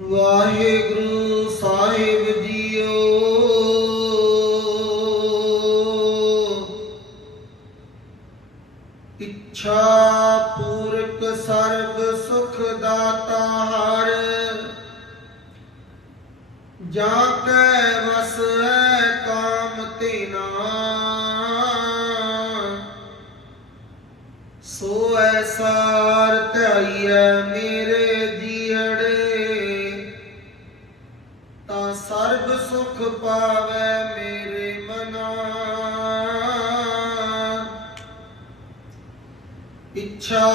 ਵਾਹਿਗੁਰੂ ਸਾਹਿਬ JIO. ਇੱਛਾ ਪੂਰਕ ਸਰਬ ਸੁਖ ਦਾਤਾ ਹਰ, ਜਾ ਕੈ ਵਸ ਹੈ ਕਾਮ ਤੇਨਾ ਸੋ ਐਸਾਰ ਧਾਈਐ ਸਰਬ ਸੁਖ ਪਾਵੈ ਮੇਰੇ ਮਨਾ। ਇੱਛਾ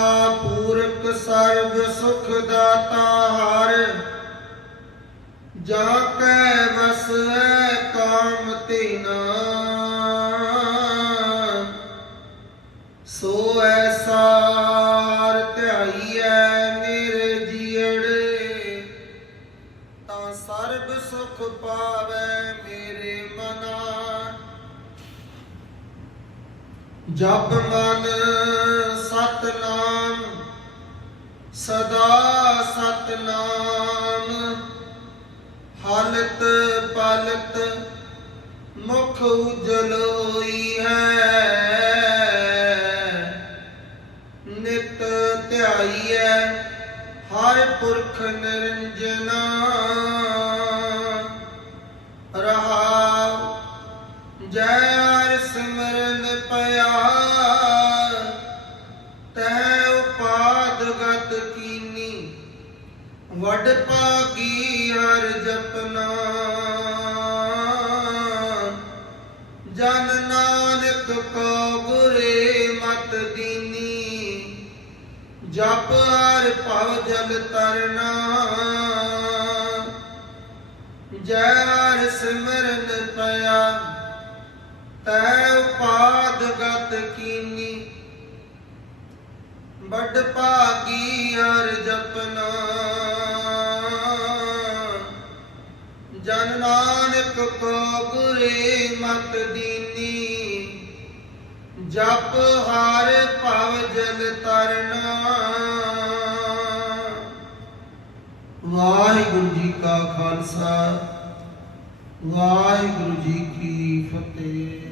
ਪੂਰਕ ਸਰਬ ਸੁਖ ਦਾਤਾ ਹਰ। ਜਾ ਕੈ ਵਸ ਹੈ ਕਾਮ ਤੇਨਾ ਸੋ ਐਸਾਰ ਧਿਆਈਐ ਮੇਰੇ ਜੀੜੇ। ਤਾਂ ਸਰਬ ਸੁਖ ਪਾਵੈ ਜਪ ਮਨ ਸਤਨਾਮ, ਸਦਾ ਸਤਨਾਮ। ਹਾਲਤ ਪਲਤ ਮੁਖ ਉਜਲ ਹੋਈ ਹੈ। ਨਿਤ ਧਿਆਈਐ ਹਰ ਪੁਰਖ ਨਿਰੰਜਨਾ। ਰਹਾ ਜੈ ਵਡ ਭਾਗੀ ਹਰ ਜਪਨਾ। ਜਨ ਨਾਨਕ ਕੋ ਗੁਰੇ ਮਤ ਦੀਨੀ। ਜਪ ਹਰ ਭਵ ਜਲ ਤਰਨਾ। ਜੈ ਹਰ ਸਿਮਰਨ ਪਿਆ। ਤੈ ਉਪਾਦ ਗਤ ਕੀਨੀ। ਵੱਡ ਭਾਗੀ ਹਰ ਜਪਨਾ। ਨਾਨਕ ਕੋ ਗੁਰੇ ਮਤ ਦੀਨੀ। ਜਪ ਹਰ ਭਵ ਜਲ ਤਰਨਾ। ਵਾਹਿਗੁਰੂ ਜੀ ਕਾ ਖਾਲਸਾ, ਵਾਹਿਗੁਰੂ ਜੀ ਕੀ ਫਤਿਹ।